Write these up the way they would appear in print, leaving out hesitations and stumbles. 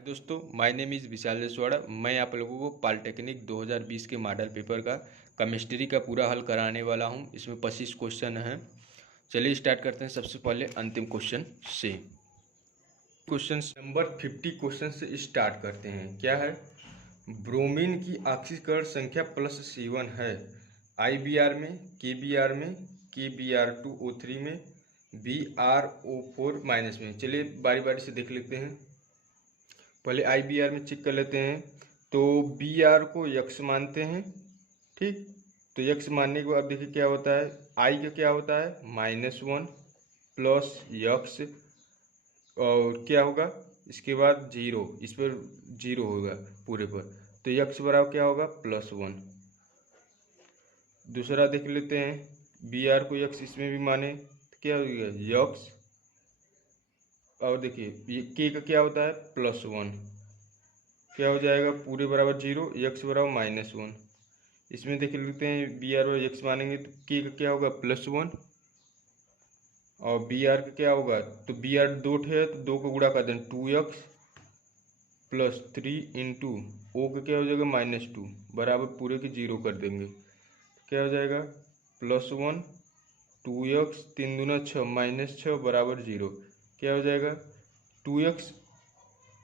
दोस्तों, my name is विशाल जसवाड़ा। मैं आप लोगों को पॉलिटेक्निक 2020 के मॉडल पेपर का केमिस्ट्री का पूरा हल कराने वाला हूं। इसमें 25 क्वेश्चन हैं। चलिए स्टार्ट करते हैं। सबसे पहले अंतिम क्वेश्चन से क्वेश्चन नंबर 50 क्वेश्चन से स्टार्ट करते हैं। क्या है? ब्रोमीन की ऑक्सीकरण संख्या +7 है। IBr में, KBr में, KBr2O3 में, BrO4- में। चलिए बारी बारी से देख लेते हैं। पहले IBr में चेक कर लेते हैं। तो Br को यक्स मानते हैं, ठीक। तो यक्स मानने के बाद देखिए क्या होता है। I का क्या होता है? -1 प्लस यक्स, और क्या होगा इसके बाद 0। इस पर 0 होगा पूरे पर, तो यक्स बराबर क्या होगा? +1। दूसरा देख लेते हैं। Br को यक्स इसमें भी माने तो क्या होगा? यक्स, और देखिए K का क्या होता है? +1। क्या हो जाएगा? पूरे बराबर 0, यक्स बराबर -1। इसमें देख लेते हैं। Br और यक्स मानेंगे तो K का क्या होगा? +1, और Br का क्या होगा? तो Br 2 है तो 2 को गुणा कर दें, 2x + 3 इंटू O का क्या हो जाएगा? -2 बराबर पूरे के 0 कर देंगे। क्या हो जाएगा? +1 2x 3 दूना 6 -6 बराबर 0। क्या हो जाएगा? 2x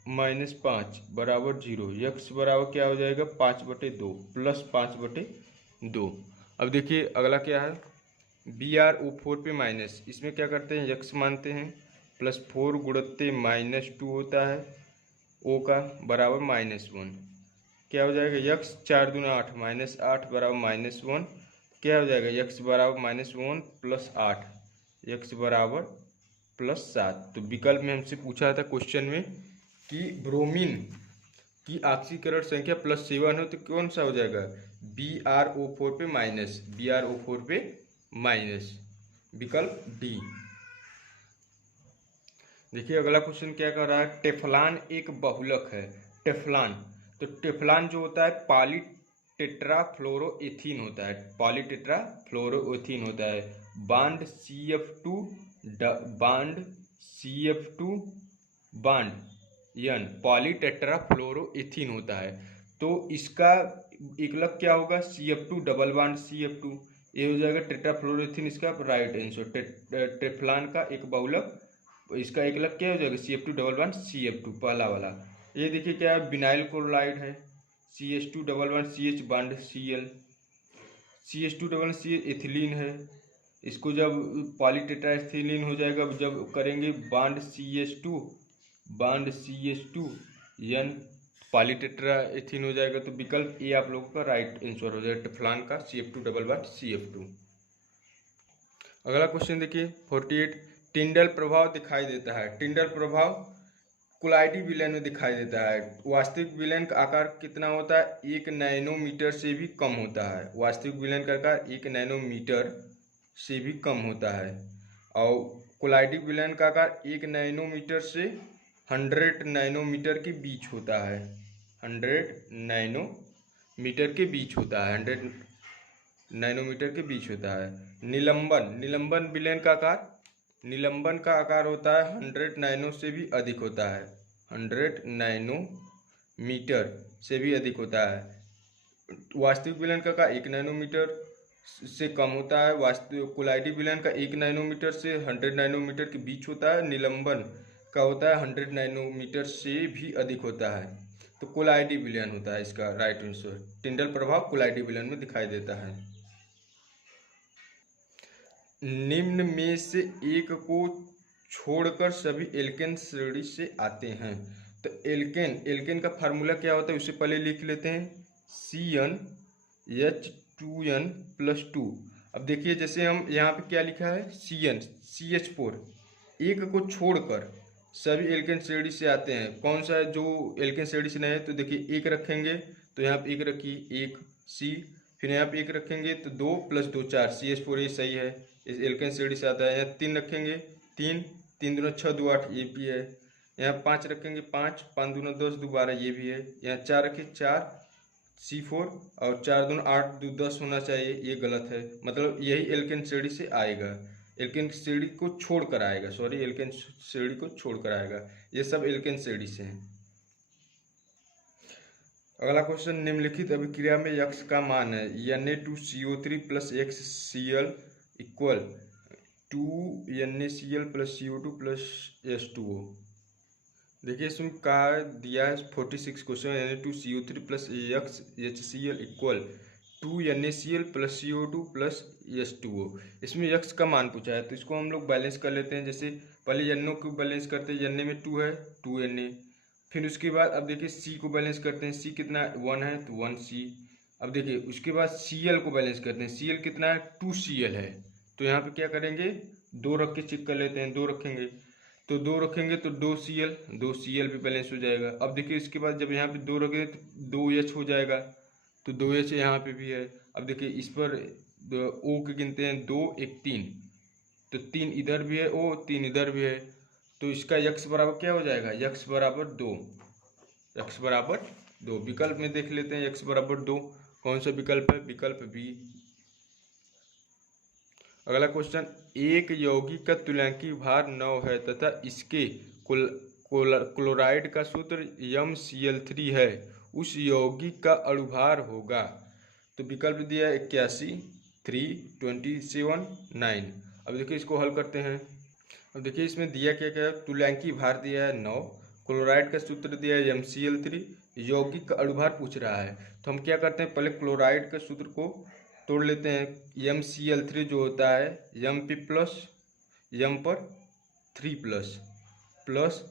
-5 बराबर 0। यक्स बराबर क्या हो जाएगा? 5/2 प्लस 5/2। अब देखिए अगला क्या है। BrO4 पे माइनस, इसमें क्या करते हैं? यक्स मानते हैं, +4 गुणित्ते -2 होता है O का बराबर -1। क्या हो जाएगा? यक्स 4 दूना 8 -8 बराबर -1। क्या हो जाएगा? यक्स बराबर -1 प्लस 8, यक्स बराबर +7। तो विकल्प में हमसे पूछा था क्वेश्चन में कि ब्रोमीन की ऑक्सीकरण संख्या +7 हो तो कौन सा हो जाएगा? BrO4 पे माइनस, BrO4 पे माइनस, विकल्प डी। देखिए अगला क्वेश्चन क्या कर रहा है। टेफ्लॉन एक बहुलक है। टेफ्लॉन, तो टेफ्लॉन जो होता है पॉलीटेट्राफ्लोरोएथीन होता है। पॉलीटेट्राफ्लोरोएथीन होता है। बॉन्ड CF2 बॉन्ड N पॉलीटेट्राफ्लोरोएथीन होता है। तो इसका एकलक क्या होगा? CF2 double bond CF2। ये हो जाएगा टेट्राफ्लोरोएथीन, इसका राइट आंसर। टेफ्लॉन का एक बहुलक, इसका एकलक क्या हो जाएगा? CF2 डबल बॉन्ड CF2 पहला वाला। ये देखिए क्या है? विनाइल क्लोराइड है। CH2 double bond CH bond Cl, CH2 double CH ethylene है। इसको जब पॉलीटेट्राएथिलीन हो जाएगा, जब करेंगे बॉन्ड CH2 N पॉलीटेट्राएथीन हो जाएगा। तो विकल्प ए आप लोगों का राइट आंसर हो जाएगा, टेफ्लॉन का CF2 डबल बॉन्ड CF2। अगला क्वेश्चन देखिए 48। टिंडल प्रभाव दिखाई देता है। टिंडल प्रभाव कोलाइडी विलयन में दिखाई देता है। वास्तविक विलयन का आकार कितना होता है? 1 नैनोमीटर से भी कम होता है। वास्तविक विलयन का आकार 1 नैनोमीटर से भी कम होता है। और कोलाइडी विलयन का आकार 1 नैनोमीटर से 100 नैनोमीटर के बीच होता है। 100 नैनोमीटर के बीच होता है। 100 नैनोमीटर के बीच होता है। निलंबन विलयन का आकार, निलंबन का आकार होता है 100 नैनो से भी अधिक होता है। 100 नैनोमीटर से भी अधिक होता है। वास्तविक विलयन का आकार 1 नैनोमीटर से कम होता है। वास्तविक कोलाइडी विलयन का 1 नैनोमीटर से 100 नैनोमीटर के बीच होता है। निलंबन का होता है 100 नैनोमीटर से भी अधिक होता है। तो कोलाइडी विलयन होता है इसका राइट आंसर। टिंडल प्रभाव कोलाइडी विलयन में दिखाई देता है। निम्न में से एक को छोड़कर सभी एल्केन श्रेणी से आते हैं। तो एल्केन का फार्मूला क्या होता है उसे पहले लिख लेते हैं। CnH2n+2। अब देखिए जैसे हम यहाँ पे क्या लिखा है, CH4, एक को छोड़कर सभी एल्केन श्रेणी से आते हैं। कौन सा जो एल्केन श्रेणी से नहीं है? तो देखिए एक रखेंगे तो यहाँ पे एक रखिए, 1 C, फिर यहाँ पे एक रखेंगे तो 2 + 2 4 CH4, ये सही है, इस एल्केन श्रेणी से आता है। यहाँ 3 रखेंगे, 3 दूना 6 2 8, ये भी है। यहाँ 5 रखेंगे, 5 दूना 10 2 12, ये भी है। यहाँ 4 रखिए, 4 C4, और 4 दूना 8 2 10 होना चाहिए, ये गलत है। मतलब यही एल्केन श्रेणी से आएगा। एल्केन श्रेणी को छोड़कर आएगा, सॉरी, एल्केन श्रेणी को छोड़कर आएगा। ये सब एल्केन श्रेणी से हैं। अगला क्वेश्चन, निम्नलिखित अभिक्रिया में यक्स का मान है Na2CO3 plus XCl equal 2NaCl plus CO2 plus H2O। देखिए इसमें का दिया है 46 question, Na2CO3 plus HCl equal 2NaCl plus CO2 plus H2O। इसमें यक्स का मान पूछा है, तो इसको हम लोग बैलेंस कर लेते हैं। जैसे पहले Na को बैलेंस करते हैं, Na में 2 है 2Na, फिर उसके बाद अब देखिए C को बैलेंस करते हैं, C कितना 1 है तो 1C। अब देखिए उसके बाद Cl को बैलेंस करते हैं, Cl कितना है 2Cl है, तो यहाँ पे क्या करेंगे 2 रख के चेक कर लेते हैं, 2 रखेंगे तो 2 रखेंगे तो 2Cl भी बैलेंस हो जाएगा। अब देखिए इसके बाद जब यहाँ पे 2 रखेंगे तो 2H हो जाएगा, तो 2H यहाँ पे भी है। अब देखिए इस पर O के गिनते हैं 2 1 3, तो 3 इधर भी है O, 3 इधर भी है, तो इसका यक्स बराबर क्या हो जाएगा, यक्स बराबर 2, यक्स बराबर 2। विकल्प में देख लेते हैं यक्स बराबर 2 कौन सा विकल्प है, विकल्प बी। अगला क्वेश्चन, एक यौगिक का तुल्यांकी भार 9 है तथा इसके क्लोराइड का सूत्र MCl3 है, उस यौगिक का अणुभार होगा। तो विकल्प दिया है 81, 3, 27, 9। अब देखिए इसको हल करते हैं। अब देखिए इसमें दिया क्या क्या है, तुल्यांकी भार दिया है 9, क्लोराइड का सूत्र दिया है MCl3, यौगिक का अणुभार पूछ रहा है। तो हम क्या करते हैं, पहले क्लोराइड के सूत्र को तोड़ लेते हैं। MCl3 जो होता है M पे प्लस, M पर 3 प्लस, प्लस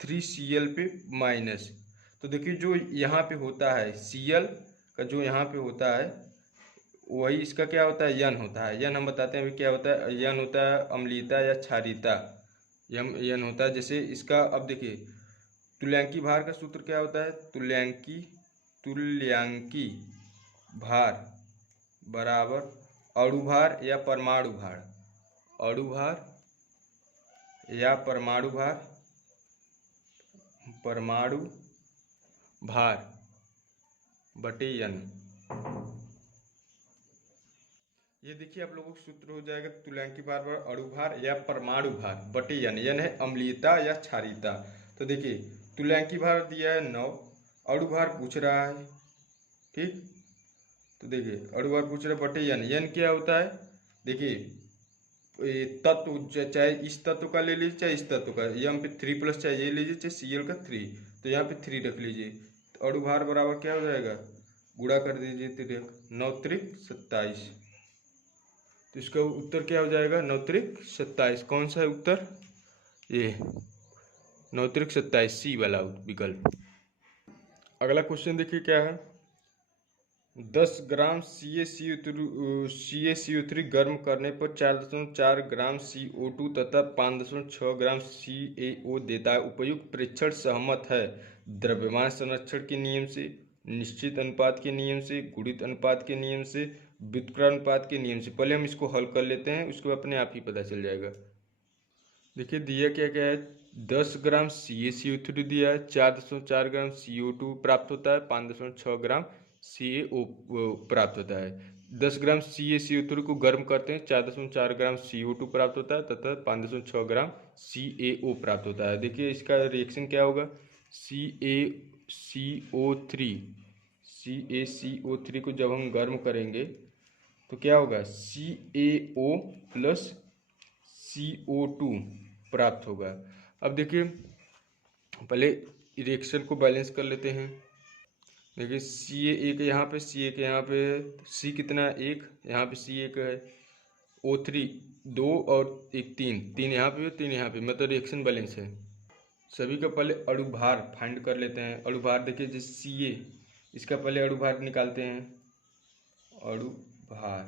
3Cl पे माइनस। तो देखिए जो यहाँ पे होता है Cl का जो यहाँ पे होता है वही इसका क्या होता है N होता है। N हम बताते हैं अभी क्या होता है, N होता है अम्लीयता या क्षारीयता, N होता है। जैसे इसका अब देखिए तुल्यांकी भार का सूत्र क्या होता है, तुल्यांकी भार बराबर अणुभार या परमाणु भार, अणुभार या परमाणु भार, परमाणु भार बटे N। ये देखिए आप लोगों को सूत्र हो जाएगा तुल्यांकी भार बराबर अणुभार या परमाणु भार बटे N। N है अम्लीयता या क्षारीयता। तो देखिए तुल्यांकी भार दिया है 9, अणुभार पूछ रहा है, ठीक। तो देखिए अणुभार पूछ रहा है बटे N। N क्या होता है, देखिए तत्व चाहे इस तत्व का ले लीजिए चाहे इस तत्व का, M पे 3 प्लस चाहे ये लीजिए चाहे Cl का 3, तो यहाँ पे 3 रख लीजिए। तो अणुभार बराबर क्या हो जाएगा, गुणा कर दीजिए 3, 9 त्रिक 27। तो इसका उत्तर क्या हो जाएगा 9 त्रिक 27। कौन सा है उत्तर, ये 9 त्रिक 27 C वाला विकल्प। अगला क्वेश्चन देखिए क्या है, 10 ग्राम CaCO3 गर्म करने पर 4.4 ग्राम CO2 तथा 5.6 ग्राम CaO देता है। उपयुक्त प्रेक्षण सहमत है द्रव्यमान संरक्षण के नियम से, निश्चित अनुपात के नियम से, गुणित अनुपात के नियम से, व्युत्क्रमानुपात के नियम से। पहले हम इसको हल कर लेते हैं, उसको अपने आप ही पता चल जाएगा। देखिए दिया क्या क्या है, 10 ग्राम CaCO3 दिया है, 4.4 ग्राम CO2 प्राप्त होता है, 5.6 ग्राम CaO प्राप्त होता है। 10 ग्राम CaCO3 को गर्म करते हैं, 4.4 ग्राम CO2 प्राप्त होता है तथा 5.6 ग्राम CaO प्राप्त होता है। देखिए इसका रिएक्शन क्या होगा, CaCO3 को जब हम गर्म करेंगे तो क्या होगा, CaO प्लस CO2 प्राप्त होगा। अब देखिए पहले रिएक्शन को बैलेंस कर लेते हैं। देखिए Ca1 यहाँ पे, Ca1 यहाँ पे, C कितना 1, यहाँ पे C1 है, O3 2 और 1 3, 3 यहाँ पे 3 यहाँ पे, मतलब रिएक्शन बैलेंस है। सभी का पहले अणुभार फाइंड कर लेते हैं। अणुभार देखिए जैसे Ca, इसका पहले अणुभार निकालते हैं। अणुभार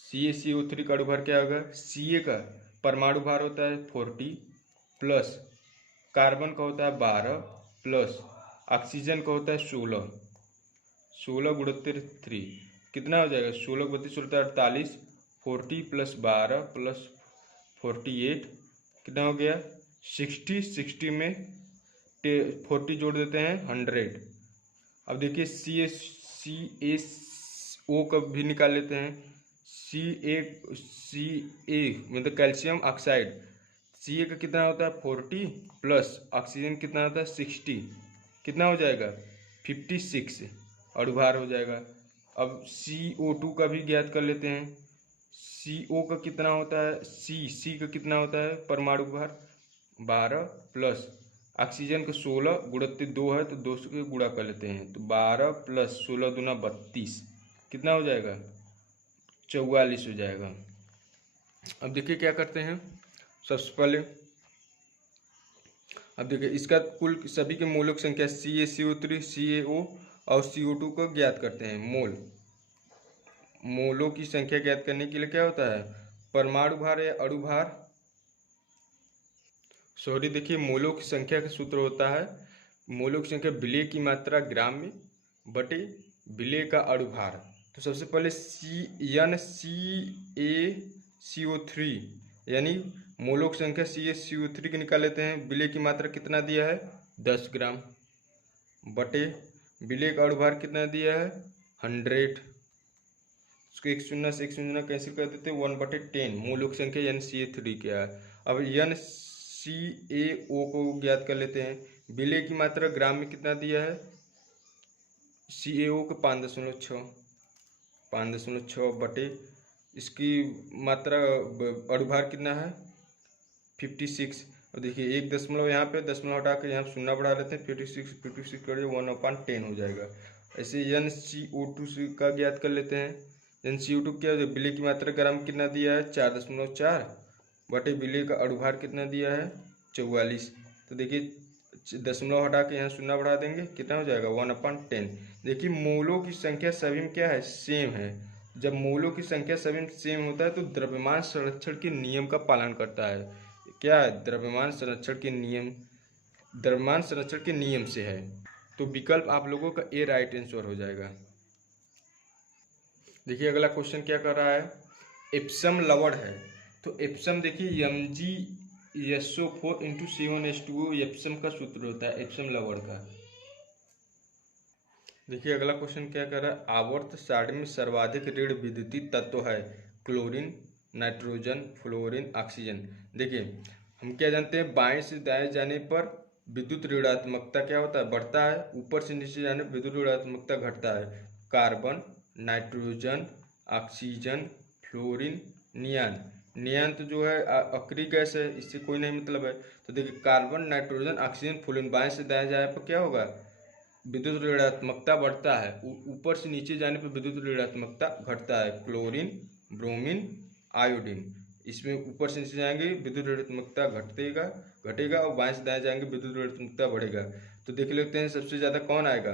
CaCO3 का अणुभार क्या होगा, Ca का परमाणु भार होता है 40 प्लस कार्बन का होता है 12 प्लस ऑक्सीजन का होता है 16, 16 गुणोत्तर 3 कितना हो जाएगा, 16 32 16 48, 40 प्लस 12 प्लस 48 कितना हो गया 60, 60 में 40 जोड़ देते हैं 100। अब देखिए CaO का भी निकाल लेते हैं। Ca मतलब कैल्शियम ऑक्साइड, Ca का कितना होता है 40 प्लस ऑक्सीजन कितना होता है 60, कितना हो जाएगा 56 अणुभार हो जाएगा। अब CO2 का भी ज्ञात कर लेते हैं। CO का कितना होता है, C का कितना होता है परमाणु भार 12 प्लस ऑक्सीजन का 16 गुणित 2 है तो 2 से गुणा कर लेते हैं, तो 12 प्लस 16 दूना 32 कितना हो जाएगा 44 हो जाएगा। अब देखिए क्या करते हैं सबसे पहले, अब देखिए इसका कुल सभी के मोलों की संख्या CaCO3 CaO और CO2 को ज्ञात करते हैं। मोलों की संख्या ज्ञात करने के लिए क्या होता है परमाणु भार या अणु भार, सॉरी देखिए मोलों की संख्या का सूत्र होता है मोलों की संख्या विलेय की मात्रा ग्राम में बटे विलेय का अणु भार। तो सबसे पहले NaCO3 यानी मोलों की संख्या CaCO3 की निकाल लेते हैं। विलेय की मात्रा कितना दिया है 10 ग्राम बटे विलेय का अणु भार कितना दिया है 100, उसको एक शून्य से एक शून्य कैंसिल कर देते 1/10 मोलों की संख्या NaCO3 क्या है। अब NaCO को ज्ञात कर लेते हैं। विलेय की मात्रा ग्राम में कितना दिया है CaO को 5.6 बटे इसकी मात्रा अणुभार कितना है 56। और देखिए एक दशमलव यहाँ पे दशमलव हटा के यहाँ शून्य बढ़ा लेते हैं 56 करिए 1/10 हो जाएगा। ऐसे NaCO2 का ज्ञात कर लेते हैं। NaCO2 क्या है विलेय की मात्रा ग्राम कितना दिया है 4.4 बटे विलेय का अणुभार कितना दिया है 44। तो देखिए दशमलव हटा के यहाँ शून्य बढ़ा देंगे कितना हो जाएगा 1/10। देखिए मोलों की संख्या सभी में क्या है सेम है। जब मोलों की संख्या सभी में सेम होता है तो द्रव्यमान संरक्षण के नियम का पालन करता है। क्या है द्रव्यमान संरक्षण के नियम, द्रव्यमान संरक्षण के नियम से है। तो विकल्प आप लोगों का ए राइट आंसर हो जाएगा। देखिए अगला क्वेश्चन क्या कर रहा है एप्सम लवण है। तो एप्सम देखिए MgSO4 × 7H2O एप्सम का सूत्र होता है एप्सम लवण का। देखिए अगला क्वेश्चन क्या कर रहा है आवर्त सारणी में सर्वाधिक ऋण विद्युतीय तत्व है क्लोरीन नाइट्रोजन फ्लोरीन ऑक्सीजन। देखिए हम क्या जानते हैं बाएं से दाएं जाने पर विद्युत ऋणात्मकता क्या होता है बढ़ता है, ऊपर से नीचे जाने पर विद्युत ऋणात्मकता घटता है। कार्बन नाइट्रोजन ऑक्सीजन फ्लोरीन नियान तो जो है अक्रिय गैस है इससे कोई नहीं मतलब है। तो देखिए कार्बन नाइट्रोजन ऑक्सीजन फ्लोरीन बाएं से दाएं जाने पर क्या होगा विद्युत ऋणात्मकता बढ़ता है, ऊपर से नीचे जाने पर विद्युत ऋणात्मकता घटता है। क्लोरीन ब्रोमीन आयोडीन इसमें ऊपर से नीचे जाएंगे विद्युत ऋणात्मकता घटेगा और बाएं से दाएं जाएंगे विद्युत ऋणात्मकता बढ़ेगा। तो देख लेते हैं सबसे ज़्यादा कौन आएगा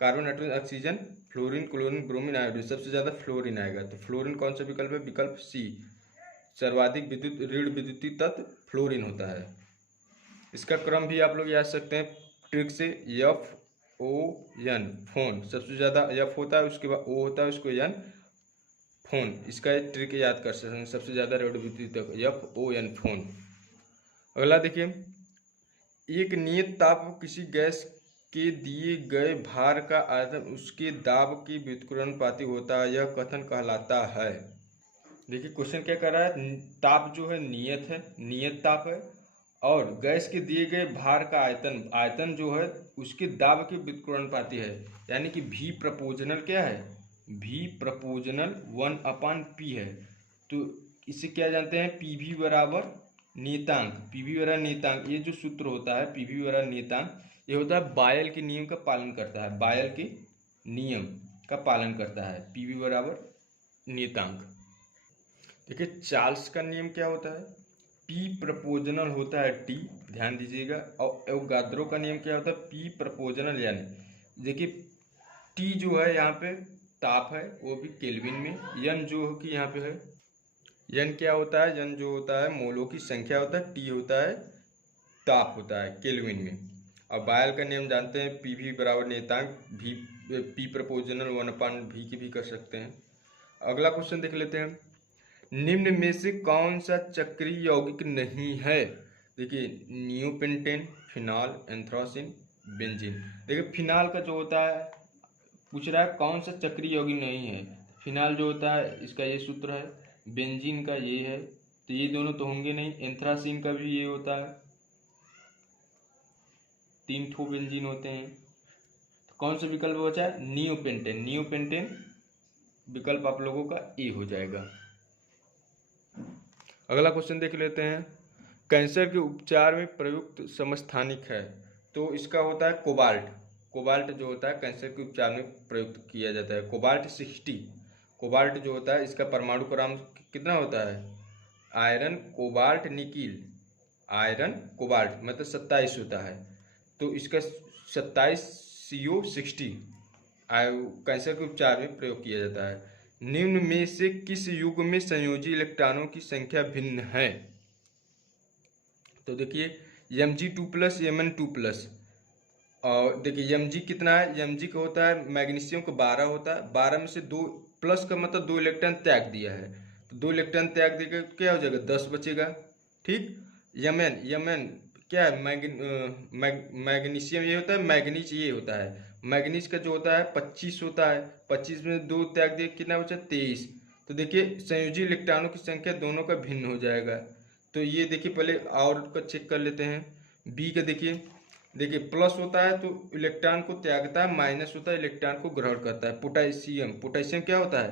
carbon nitrogen oxygen fluorine chlorine bromine iodine, सबसे ज़्यादा फ्लोरीन आएगा। तो फ्लोरीन कौन सा विकल्प है विकल्प सी, सर्वाधिक ऋण विद्युतीय तत्व फ्लोरीन होता है। इसका क्रम भी आप लोग याद सकते हैं ट्रिक से FON फोन, सबसे ज़्यादा F होता है उसके बाद O होता है उसको N फोन, इसका एक ट्रिक याद कर सकते हैं सबसे ज़्यादा ऋण विद्युतीय तत्व FON फोन। अगला देखिए एक नियत ताप किसी गैस के दिए गए भार का आयतन उसके दाब की व्युत्क्रमानुपाती होता है यह कथन कहलाता है। देखिए क्वेश्चन क्या कर रहा है ताप जो है नियत ताप है और गैस के दिए गए भार का आयतन जो है उसके दाब के व्युत्क्रमानुपाती है, यानी कि V प्रपोजनल क्या है V प्रपोजनल 1/P है। तो इसे क्या जानते हैं PV बराबर नियतांक, ये जो सूत्र होता है PV बराबर नियतांक ये होता है बायल के नियम का पालन करता है, बायल के नियम का पालन करता है PV बराबर नियतांक। देखिए चार्ल्स का नियम क्या होता है P प्रपोजनल होता है T, ध्यान दीजिएगा। और एवोगाद्रो का नियम क्या होता है P प्रपोजनल यानी देखिए T जो है यहाँ पे ताप है वो भी केल्विन में, N जो कि यहाँ पे है N क्या होता है N जो होता है मोलों की संख्या होता है, T होता है ताप होता है केल्विन में। अब बायल का नियम जानते हैं PV बराबर नियतांक P प्रपोजनल 1/V की भी कर सकते हैं। अगला क्वेश्चन देख लेते हैं निम्न में से कौन सा चक्रीय यौगिक नहीं है। देखिए नियोपेंटेन फिनॉल एंथ्रासिन बेंजीन। देखिए फिनॉल का जो होता है पूछ रहा है कौन सा चक्रीय यौगिक नहीं है, फिनॉल जो होता है इसका ये सूत्र है, बेंजीन का ये है, तो ये दोनों तो होंगे नहीं। एंथ्रासिन का भी ये होता है 3 ठो बेंजीन होते हैं। कौन सा विकल्प बचा है? नियोपेंटेन। नियोपेंटेन विकल्प आप लोगों का ए हो जाएगा। अगला क्वेश्चन देख लेते हैं। कैंसर के उपचार में प्रयुक्त समस्थानिक है, तो इसका होता है कोबाल्ट। कोबाल्ट जो होता है कैंसर के उपचार में प्रयुक्त किया जाता है। कोबाल्ट 60। कोबाल्ट जो होता है इसका परमाणु क्रमांक कितना होता है? Iron cobalt nickel, iron cobalt मतलब 27 होता है, तो इसका 27 CO60 कैंसर के उपचार में प्रयोग किया जाता है। निम्न में से किस युग में संयोजी इलेक्ट्रॉनों की संख्या भिन्न है? तो देखिए Mg2+, Mn2+। और देखिए Mg कितना है? Mg का होता है मैग्नीशियम का 12 होता है, 12 में से 2 प्लस का मतलब 2 इलेक्ट्रॉन त्याग दिया है, तो 2 इलेक्ट्रॉन त्याग देकर क्या हो जाएगा? 10 बचेगा। ठीक। Mn क्या है? मैग्नीशियम ये होता है, मैग्नीज ये होता है। मैग्नीज का जो होता है 25 होता है, 25 में 2 त्याग दिए कितना बचा? 23। तो देखिए संयोजी इलेक्ट्रॉनों की संख्या दोनों का भिन्न हो जाएगा। तो ये देखिए पहले और का चेक कर लेते हैं। बी का देखिए प्लस होता है तो इलेक्ट्रॉन को त्यागता है, माइनस होता है इलेक्ट्रॉन को ग्रहण करता है। पोटेशियम, पोटेशियम क्या होता है?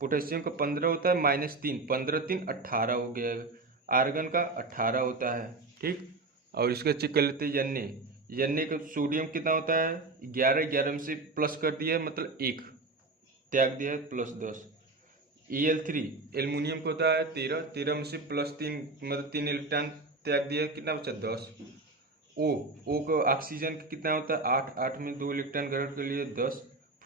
पोटेशियम का 15 होता है, -3, 15 3 18 हो गया। आर्गन का 18 होता है। ठीक। और इसका चेक कर लेते हैं एन का सोडियम कितना होता है? 11, 11 में से प्लस कर दिया है मतलब 1 त्याग दिया है, +10। Al3 एल्युमिनियम को होता है 13, 13 में से +3 मतलब 3 इलेक्ट्रॉन त्याग दिया है, कितना बचा? 10। ओ का ऑक्सीजन का कितना होता है? 8, 8 में 2 इलेक्ट्रॉन ग्रहण कर लिए 10।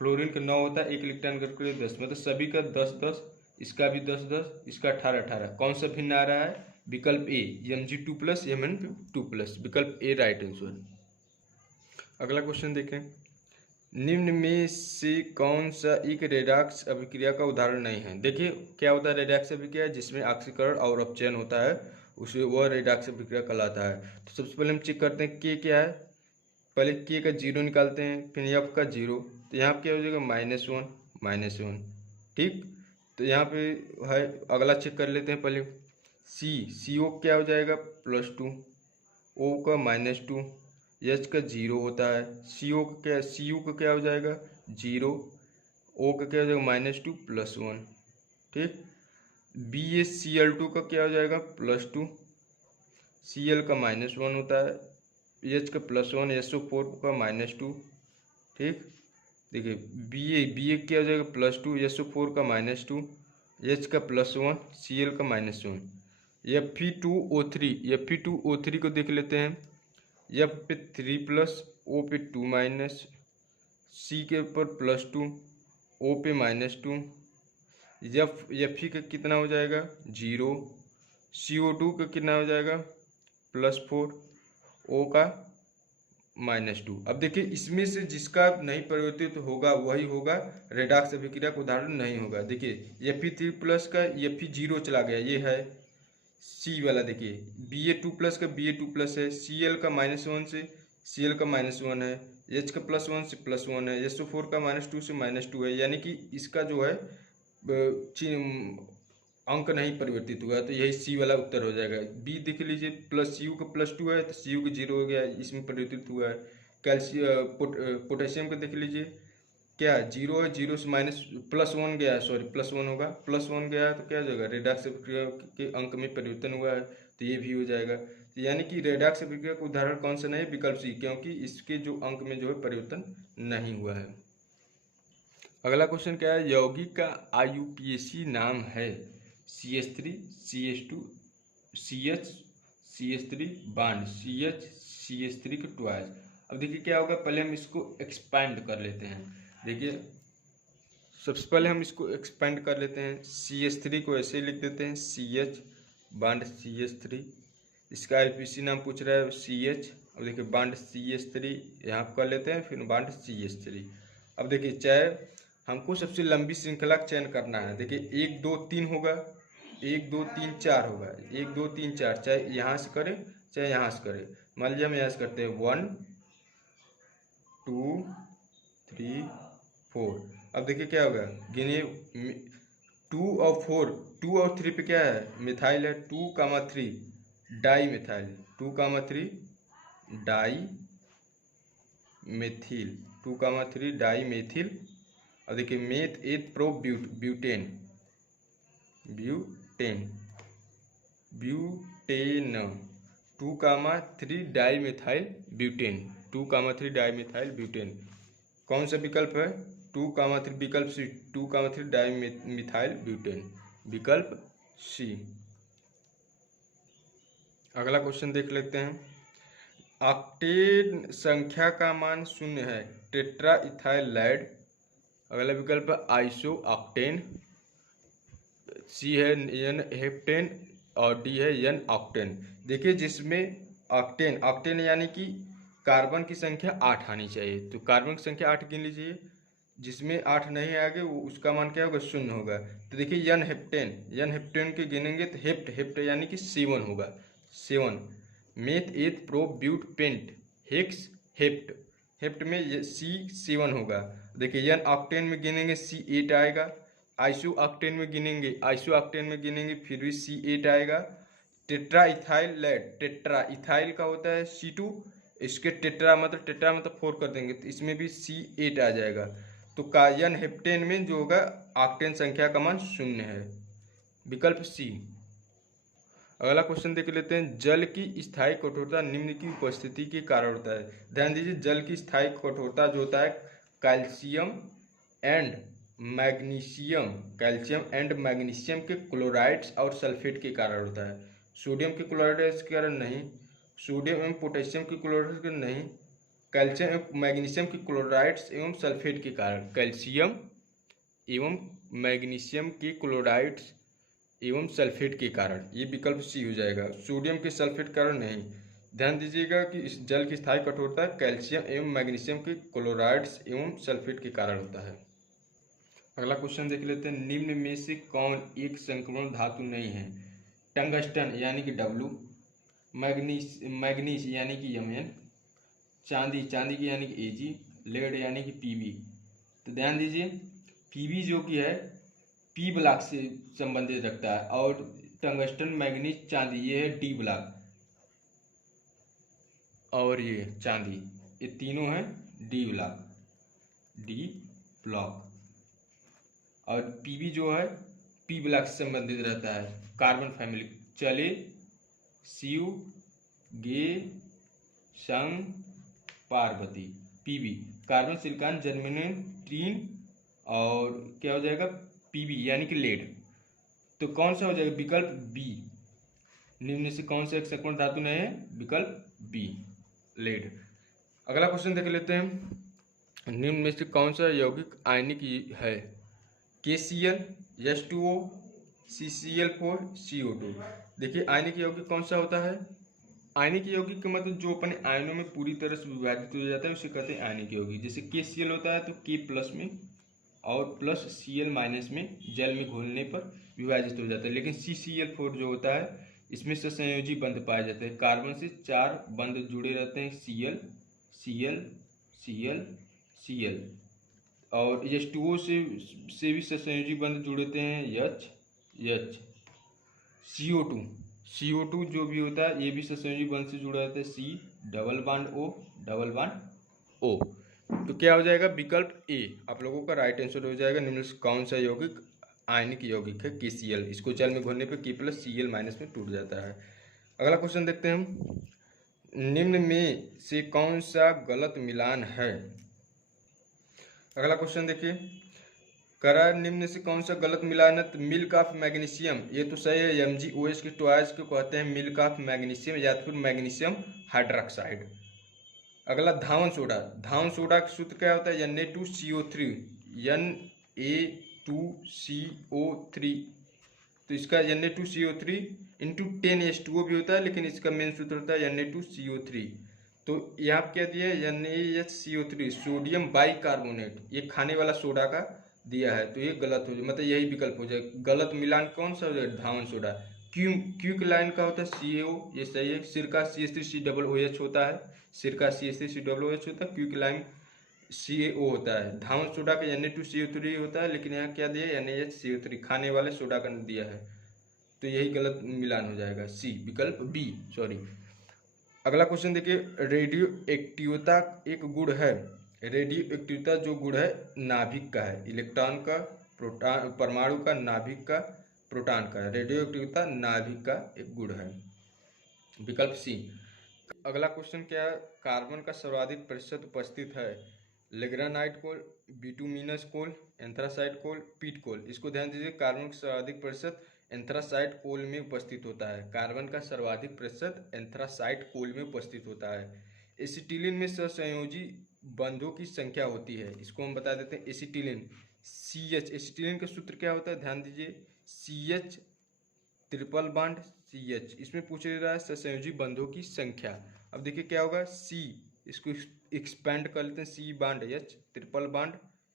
फ्लोरीन का 9 होता है, 1 इलेक्ट्रॉन ग्रहण कर लिए 10, मतलब सभी का 10 10, इसका भी 10 10, इसका 18 18। कौन सा भिन्न आ रहा है? विकल्प ए Mg2+, Mn2+, विकल्प ए राइट आंसर। अगला क्वेश्चन देखें। निम्न में से कौन सा एक रेडॉक्स अभिक्रिया का उदाहरण नहीं है? देखिए क्या होता है रेडॉक्स अभिक्रिया? जिसमें ऑक्सीकरण और अपचयन होता है उसे वह रेडॉक्स अभिक्रिया कहलाता है। तो सबसे पहले हम चेक करते हैं के क्या है। पहले के का 0 निकालते हैं, फिर एफ का 0, तो यहाँ पे क्या हो जाएगा? -1 -1। ठीक। तो यहाँ पे है, अगला चेक कर लेते हैं पहले। CO क्या हो जाएगा? +2, O का -2, H का 0 होता है, CO का क्या हो जाएगा? 0, O का क्या हो जाएगा? -2 +1। ठीक। BaCl2 का क्या हो जाएगा? +2, Cl का -1 होता है, H का +1, SO4 का -2। ठीक। देखिए Ba क्या हो जाएगा? +2, SO4 का -2, H का +1, Cl का -1। Fe2O3 को देख लेते हैं। F पे 3+, O पे 2-, C के ऊपर +2, O पे -2। Fe का कितना हो जाएगा? 0। CO2 का कितना हो जाएगा? +4, O का -2। अब देखिए इसमें से जिसका नहीं परिवर्तित होगा वही होगा, रेडॉक्स अभिक्रिया का उदाहरण नहीं होगा। देखिए Fe3+ का Fe0 चला गया, ये है सी वाला। देखिए Ba2+ का Ba2+ है, Cl का -1 से Cl का -1 है, H का +1 से +1 है, SO4 का -2 से -2 है, यानी कि इसका जो है अंक नहीं परिवर्तित हुआ, तो यही सी वाला उत्तर हो जाएगा। बी देख लीजिए, Cu का +2 है तो Cu का 0 हो गया, इसमें परिवर्तित हुआ है। पोटेशियम का देख लीजिए, क्या 0 है, 0 से +1 गया है, सॉरी +1 होगा, +1 गया है तो क्या हो जाएगा? रेडॉक्स अभिक्रिया के अंक में परिवर्तन हुआ है, तो ये भी हो जाएगा। तो यानी कि रेडॉक्स अभिक्रिया का उदाहरण कौन सा नहीं है? विकल्प सी, क्योंकि इसके जो अंक में जो है परिवर्तन नहीं हुआ है। अगला क्वेश्चन क्या है? यौगिक का IUPAC नाम है CH3, CH2, CH, CH3 bond, CH, CH3 के ट्वाइस। अब देखिए क्या होगा, पहले हम इसको एक्सपैंड कर लेते हैं। देखिए सबसे पहले हम इसको एक्सपेंड कर लेते हैं। CH3 को ऐसे ही लिख देते हैं, CH बॉन्ड CH3। इसका IUPAC नाम पूछ रहा है CH। अब देखिए बॉन्ड CH3 यहाँ कर लेते हैं, फिर बॉन्ड CH3। अब देखिए चाहे हमको सबसे लंबी श्रृंखला का चयन करना है। देखिए 1 2 3 होगा, 1 2 3 4 होगा, 1 2 3 4, चाहे यहाँ से करें चाहे यहाँ से करें। मान लीजिए हम यहाँ से करते हैं 1 2 3 4। अब देखिए क्या होगा, गिनिए 2 और 4, 2 और 3 पे क्या है? मिथाइल है। 2,3 di methyl, 2,3 di methyl, 2,3 di methyl. और देखिए meth eth pro butane, butane, butane, 2,3 di methyl butane, 2,3 di methyl butane. कौन सा विकल्प है? 2,3 विकल्प सी, 2,3 डाई मिथाइल ब्यूटेन, विकल्प सी। अगला क्वेश्चन देख लेते हैं। ऑक्टेन संख्या का मान 0 है, टेट्रा इथाइल लैड। अगला विकल्प है आइसो ऑक्टेन, सी है एन हेप्टेन और डी है एन ऑक्टेन। देखिए जिसमें ऑक्टेन, ऑक्टेन यानी कि कार्बन की संख्या 8 आनी चाहिए, तो कार्बन की संख्या 8 गिन लीजिए। जिसमें 8 नहीं आगे वो उसका मान क्या होगा? 0 होगा। तो देखिए एन हेप्टेन, एन हेप्टेन के गिनेंगे तो हेप्ट, हेप्ट यानी कि 7 होगा, 7। Meth eth pro but pent hex hept, hept में सी 7 होगा। देखिए एन ऑक्टेन में गिनेंगे सी 8 आएगा। आइसो ऑक्टेन में गिनेंगे, आइसो ऑक्टेन में गिनेंगे फिर भी सी 8 आएगा। Tetra ethyl lead, tetra ethyl का होता है C2, इसके टेट्रा मतलब 4 कर देंगे तो इसमें भी C8 आ जाएगा। तो कायन हेप्टेन में जो होगा ऑक्टेन संख्या का मान 0 है, विकल्प सी। अगला क्वेश्चन देख लेते हैं। जल की स्थायी कठोरता निम्न की उपस्थिति के कारण होता है। ध्यान दीजिए, जल की स्थायी कठोरता जो होता है calcium and magnesium, calcium and magnesium के क्लोराइड्स और सल्फेट के कारण होता है। सोडियम के क्लोराइड्स के कारण नहीं, सोडियम एवं पोटेशियम के क्लोराइड्स के नहीं, कैल्शियम एवं मैग्नीशियम के क्लोराइड्स एवं सल्फेट के कारण, कैल्शियम एवं मैग्नीशियम के क्लोराइड्स एवं सल्फेट के कारण, ये विकल्प सी हो जाएगा। सोडियम के सल्फेट कारण नहीं। ध्यान दीजिएगा कि इस जल की स्थायी कठोरता कैल्शियम एवं मैग्नीशियम के क्लोराइड्स एवं सल्फेट के कारण होता है। अगला क्वेश्चन देख लेते हैं। निम्न में से कौन एक संक्रमण धातु नहीं है? टंगस्टन यानी कि W, मैग्नीस यानी कि Mn, चांदी, चांदी की यानी कि Ag, लेड यानी कि Pb। तो ध्यान दीजिए Pb जो कि है P ब्लॉक से संबंधित रखता है और टंगस्टन मैग्नीज चांदी ये है D ब्लॉक, और ये चांदी ये तीनों हैं D ब्लॉक, D ब्लॉक। और Pb जो है P ब्लॉक से संबंधित रहता है, कार्बन फैमिली। चले, शिव, गे, संग, Parvati, Pb। Carbon, silicon, germanium, tin और क्या हो जाएगा? Pb यानी कि लेड। तो कौन सा हो जाएगा? विकल्प बी। निम्न से कौन सा एक संक्रमण धातु नहीं है? विकल्प बी, लेड। अगला क्वेश्चन देख लेते हैं। निम्न में से कौन सा यौगिक आयनिक है? KCl, H2O, CCl4, CO2। देखिए आयनिक यौगिक कौन सा होता है? आयनिक यौगिक का मतलब जो अपने आयनों में पूरी तरह से विभाजित हो जाता है उसे कहते हैं आयनिक यौगिक। जैसे KCl होता है तो K प्लस में और प्लस Cl माइनस में जल में घोलने पर विभाजित हो जाता है। लेकिन CCl4 जो होता है इसमें सहसंयोजी बंध पाए जाते हैं, कार्बन से 4 बंध जुड़े रहते हैं, Cl, Cl, Cl, Cl। और H2O से भी सहसंयोजी बंध जुड़ते हैं, H, H। CO2, CO2 जो भी होता है ये भी सहसंयोजी बंध से जुड़ा रहता है, C double bond O, double bond O। तो क्या हो जाएगा? विकल्प ए आप लोगों का राइट आंसर हो जाएगा। निम्न से कौन सा यौगिक आयनिक यौगिक है? KCl। इसको जल में घोलने पर K प्लस Cl माइनस में टूट जाता है। अगला क्वेश्चन देखते हैं हम। निम्न में से कौन सा गलत मिलान है? अगला क्वेश्चन देखिए, करा निम्न से कौन सा गलत मिलान है? तो मिल्क ऑफ मैग्नीशियम, ये तो सही है, MgOH के ट्वाइस को कहते हैं मिल्क ऑफ मैग्नीशियम या फिर मैग्नीशियम हाइड्रोक्साइड। अगला धावन सोडा, धावन सोडा का सूत्र क्या होता है? Na2CO3, Na2CO3। तो इसका Na2CO3 इंटू 10H2O भी होता है, लेकिन इसका मेन सूत्र होता है Na2CO3। तो यहाँ क्या दिया है? NaHCO3, सोडियम बाइकार्बोनेट, ये खाने वाला सोडा का दिया है, तो ये गलत हो जाए, मतलब यही विकल्प हो जाए। गलत मिलान कौन सा हो जाए? धावन सोडा। क्यू लाइन का होता है CaO, ये सही है। सिरका CH3COOH होता है, सिरका CH3COOH होता है, क्यू लाइन CaO होता है। धावन सोडा का Na2CO3 होता है, लेकिन यहाँ क्या दिया है? NaHCO3, खाने वाले सोडा का दिया है, तो यही गलत मिलान हो जाएगा, सी, विकल्प बी, सॉरी। अगला क्वेश्चन देखिए, रेडियो एक्टिवता एक गुण है। रेडियो एक्टिवता जो गुण है नाभिक का है, इलेक्ट्रॉन का, प्रोटॉन, परमाणु का, नाभिक का, प्रोटॉन का। रेडियो एक्टिवता नाभिक का एक गुण है। विकल्प सी। अगला क्वेश्चन क्या है, कार्बन का सर्वाधिक प्रतिशत उपस्थित है। लेग्रानाइट कोल, बिटुमिनस कोल, एंथ्रासाइट कोल, पीट कोल। इसको ध्यान दीजिए, कार्बन का सर्वाधिक प्रतिशत एंथ्रासाइट कोल में उपस्थित होता है। कार्बन का सर्वाधिक प्रतिशत एंथ्रासाइट कोल में उपस्थित होता है। एसिटिलीन में सहसंयोजी बंधों की संख्या होती है। इसको हम बता देते हैं, एसिटिलीन CH। एसिटिलीन का सूत्र क्या होता है, ध्यान दीजिए, CH ट्रिपल बॉन्ड CH। इसमें पूछ रहा है सहसंयोजी बंधों की संख्या। अब देखिए क्या होगा, C, इसको एक्सपेंड कर लेते हैं, C bond H, triple bond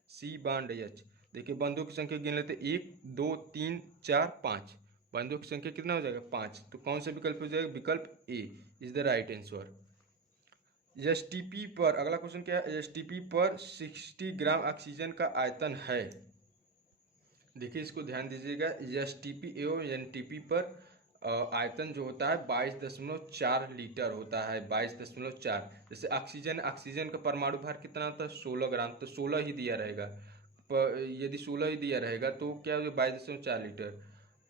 C bond H। देखिए बंधों की संख्या गिन लेते हैं, 1 2 3 4 5। बंधों की संख्या कितना हो जाएगा, 5। तो कौन सा विकल्प हो जाएगा, विकल्प A is the right answer. STP पर, अगला क्वेश्चन क्या है, STP पर 60 ग्राम ऑक्सीजन का आयतन है। देखिए इसको ध्यान दीजिएगा, STP एवं NTP पर आयतन जो होता है 22.4 लीटर होता है, 22.4। जैसे ऑक्सीजन का परमाणु भार कितना होता है, 16 ग्राम, तो 16 ही दिया रहेगा। यदि 16 ही दिया रहेगा तो क्या हो, 22.4 लीटर।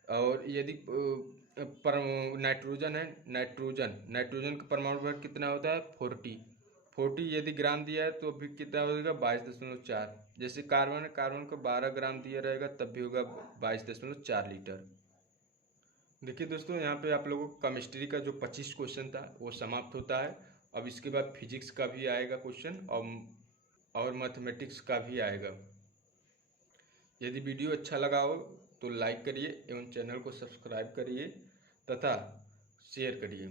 और यदि पर नाइट्रोजन है, नाइट्रोजन का परमाणु भार कितना होता है, 40 यदि ग्राम दिया है तो भी कितना होगा, 22.4। जैसे कार्बन को 12 ग्राम दिया रहेगा तब भी होगा 22.4 लीटर। देखिए दोस्तों, यहाँ पे आप लोगों को केमिस्ट्री का जो 25 क्वेश्चन था वो समाप्त होता है। अब इसके बाद फिजिक्स का भी आएगा क्वेश्चन और मैथमेटिक्स का भी आएगा। यदि वीडियो अच्छा लगा हो तो लाइक करिए एवं चैनल को सब्सक्राइब करिए तथा शेयर करिए।